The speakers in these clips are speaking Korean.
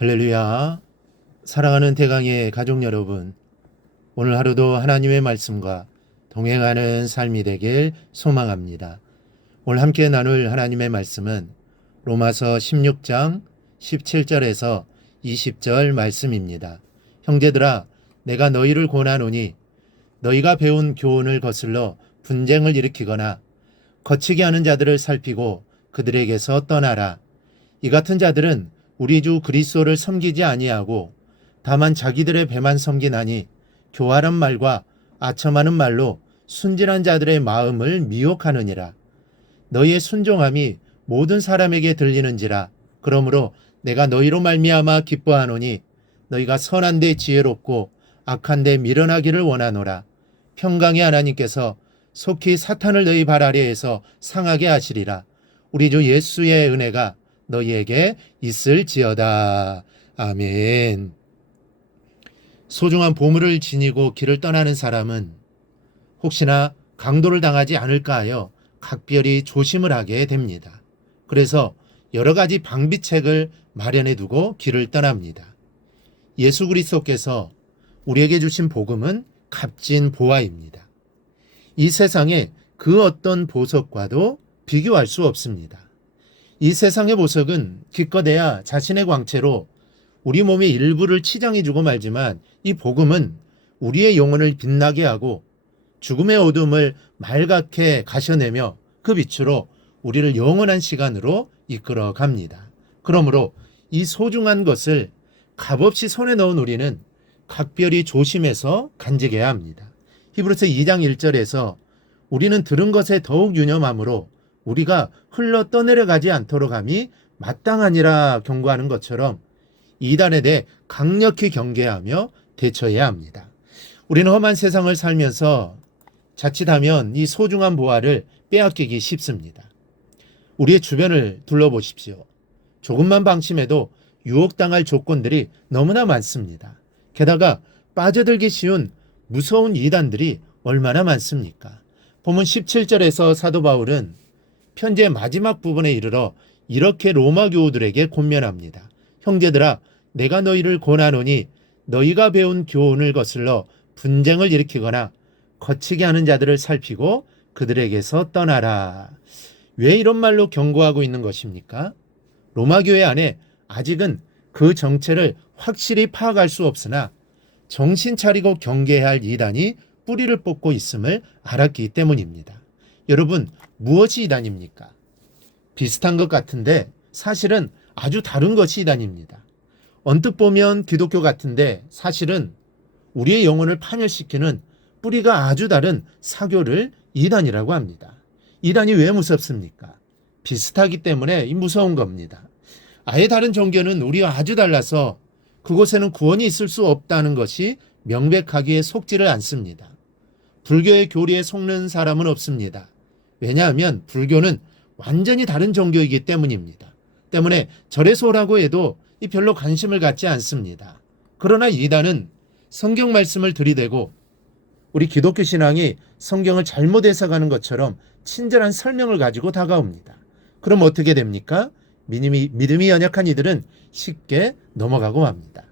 할렐루야. 사랑하는 대강의 가족 여러분, 오늘 하루도 하나님의 말씀과 동행하는 삶이 되길 소망합니다. 오늘 함께 나눌 하나님의 말씀은 로마서 16장 17절에서 20절 말씀입니다. 형제들아, 내가 너희를 권하노니 너희가 배운 교훈을 거슬러 분쟁을 일으키거나 거치게 하는 자들을 살피고 그들에게서 떠나라. 이 같은 자들은 우리 주 그리스도를 섬기지 아니하고 다만 자기들의 배만 섬기나니 교활한 말과 아첨하는 말로 순진한 자들의 마음을 미혹하느니라. 너희의 순종함이 모든 사람에게 들리는지라. 그러므로 내가 너희로 말미암아 기뻐하노니 너희가 선한 데 지혜롭고 악한 데 미련하기를 원하노라. 평강의 하나님께서 속히 사탄을 너희 발 아래에서 상하게 하시리라. 우리 주 예수의 은혜가 너희에게 있을지어다. 아멘. 소중한 보물을 지니고 길을 떠나는 사람은 혹시나 강도를 당하지 않을까 하여 각별히 조심을 하게 됩니다. 그래서 여러 가지 방비책을 마련해 두고 길을 떠납니다. 예수 그리스도께서 우리에게 주신 복음은 값진 보화입니다. 이 세상에 그 어떤 보석과도 비교할 수 없습니다. 이 세상의 보석은 기껏해야 자신의 광채로 우리 몸의 일부를 치장해주고 말지만 이 복음은 우리의 영혼을 빛나게 하고 죽음의 어둠을 말갛게 가셔내며 그 빛으로 우리를 영원한 시간으로 이끌어 갑니다. 그러므로 이 소중한 것을 값없이 손에 넣은 우리는 각별히 조심해서 간직해야 합니다. 히브리서 2장 1절에서 우리는 들은 것에 더욱 유념함으로 우리가 흘러 떠내려가지 않도록 함이 마땅하니라 경고하는 것처럼 이단에 대해 강력히 경계하며 대처해야 합니다. 우리는 험한 세상을 살면서 자칫하면 이 소중한 보화를 빼앗기기 쉽습니다. 우리의 주변을 둘러보십시오. 조금만 방심해도 유혹당할 조건들이 너무나 많습니다. 게다가 빠져들기 쉬운 무서운 이단들이 얼마나 많습니까? 본문 17절에서 사도 바울은 편지의 마지막 부분에 이르러 이렇게 로마 교우들에게 권면합니다. 형제들아, 내가 너희를 권하노니 너희가 배운 교훈을 거슬러 분쟁을 일으키거나 거치게 하는 자들을 살피고 그들에게서 떠나라. 왜 이런 말로 경고하고 있는 것입니까? 로마 교회 안에 아직은 그 정체를 확실히 파악할 수 없으나 정신 차리고 경계해야 할 이단이 뿌리를 뽑고 있음을 알았기 때문입니다. 여러분, 무엇이 이단입니까? 비슷한 것 같은데 사실은 아주 다른 것이 이단입니다. 언뜻 보면 기독교 같은데 사실은 우리의 영혼을 파멸시키는 뿌리가 아주 다른 사교를 이단이라고 합니다. 이단이 왜 무섭습니까? 비슷하기 때문에 무서운 겁니다. 아예 다른 종교는 우리와 아주 달라서 그곳에는 구원이 있을 수 없다는 것이 명백하기에 속지를 않습니다. 불교의 교리에 속는 사람은 없습니다. 왜냐하면 불교는 완전히 다른 종교이기 때문입니다. 때문에 절에서 오라고 해도 별로 관심을 갖지 않습니다. 그러나 이단은 성경 말씀을 들이대고 우리 기독교 신앙이 성경을 잘못 해석하는 것처럼 친절한 설명을 가지고 다가옵니다. 그럼 어떻게 됩니까? 믿음이 연약한 이들은 쉽게 넘어가고 맙니다.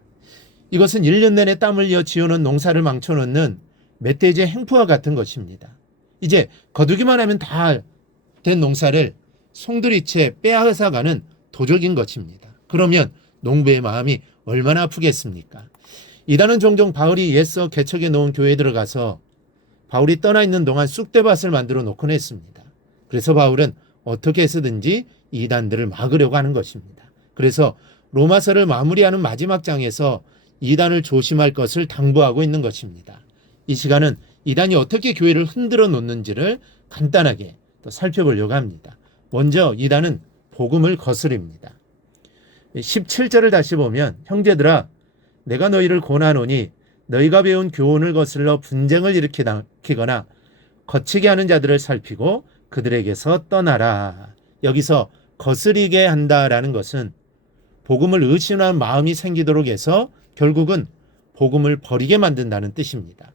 이것은 1년 내내 땀 흘려 지어놓은 농사를 망쳐놓는 멧돼지의 행포와 같은 것입니다. 이제 거두기만 하면 다 된 농사를 송두리째 빼앗아가는 도적인 것입니다. 그러면 농부의 마음이 얼마나 아프겠습니까? 이단은 종종 바울이 옛서 개척해 놓은 교회에 들어가서 바울이 떠나 있는 동안 쑥대밭을 만들어 놓곤 했습니다. 그래서 바울은 어떻게 해서든지 이단들을 막으려고 하는 것입니다. 그래서 로마서를 마무리하는 마지막 장에서 이단을 조심할 것을 당부하고 있는 것입니다. 이 시간은 이단이 어떻게 교회를 흔들어 놓는지를 간단하게 또 살펴보려고 합니다. 먼저 이단은 복음을 거스릅니다. 17절을 다시 보면 형제들아, 내가 너희를 권하노니 너희가 배운 교훈을 거슬러 분쟁을 일으키거나 거치게 하는 자들을 살피고 그들에게서 떠나라. 여기서 거스리게 한다라는 것은 복음을 의심하는 마음이 생기도록 해서 결국은 복음을 버리게 만든다는 뜻입니다.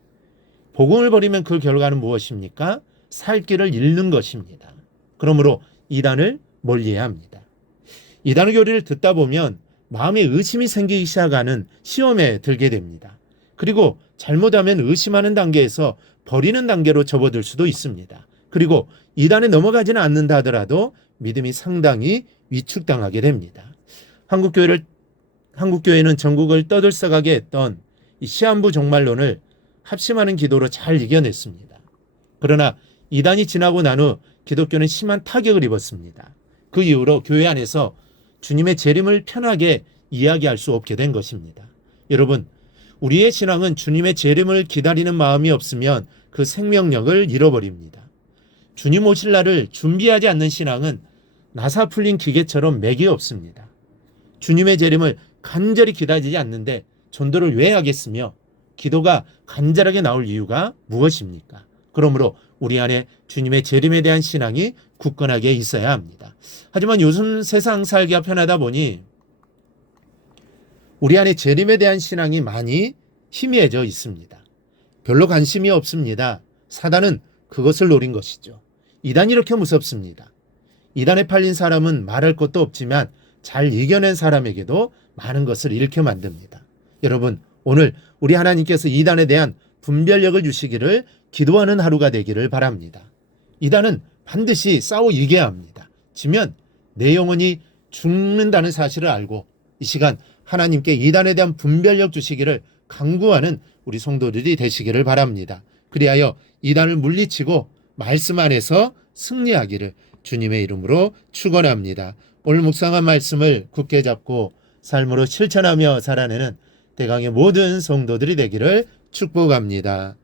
복음을 버리면 그 결과는 무엇입니까? 살 길을 잃는 것입니다. 그러므로 이단을 멀리해야 합니다. 이단의 교리를 듣다 보면 마음에 의심이 생기기 시작하는 시험에 들게 됩니다. 그리고 잘못하면 의심하는 단계에서 버리는 단계로 접어들 수도 있습니다. 그리고 이단에 넘어가지는 않는다 하더라도 믿음이 상당히 위축당하게 됩니다. 한국교회는 전국을 떠들썩하게 했던 이 시한부 종말론을 합심하는 기도로 잘 이겨냈습니다. 그러나 이단이 지나고 난 후 기독교는 심한 타격을 입었습니다. 그 이후로 교회 안에서 주님의 재림을 편하게 이야기할 수 없게 된 것입니다. 여러분, 우리의 신앙은 주님의 재림을 기다리는 마음이 없으면 그 생명력을 잃어버립니다. 주님 오실 날을 준비하지 않는 신앙은 나사 풀린 기계처럼 맥이 없습니다. 주님의 재림을 간절히 기다리지 않는데 전도를 왜 하겠으며 기도가 간절하게 나올 이유가 무엇입니까? 그러므로 우리 안에 주님의 재림에 대한 신앙이 굳건하게 있어야 합니다. 하지만 요즘 세상 살기가 편하다 보니 우리 안에 재림에 대한 신앙이 많이 희미해져 있습니다. 별로 관심이 없습니다. 사단은 그것을 노린 것이죠. 이단이 이렇게 무섭습니다. 이단에 팔린 사람은 말할 것도 없지만 잘 이겨낸 사람에게도 많은 것을 잃게 만듭니다. 여러분, 오늘 우리 하나님께서 이단에 대한 분별력을 주시기를 기도하는 하루가 되기를 바랍니다. 이단은 반드시 싸워 이겨야 합니다. 지면 내 영혼이 죽는다는 사실을 알고 이 시간 하나님께 이단에 대한 분별력 주시기를 간구하는 우리 성도들이 되시기를 바랍니다. 그리하여 이단을 물리치고 말씀 안에서 승리하기를 주님의 이름으로 축원합니다. 오늘 묵상한 말씀을 굳게 잡고 삶으로 실천하며 살아내는 대강의 모든 성도들이 되기를 축복합니다.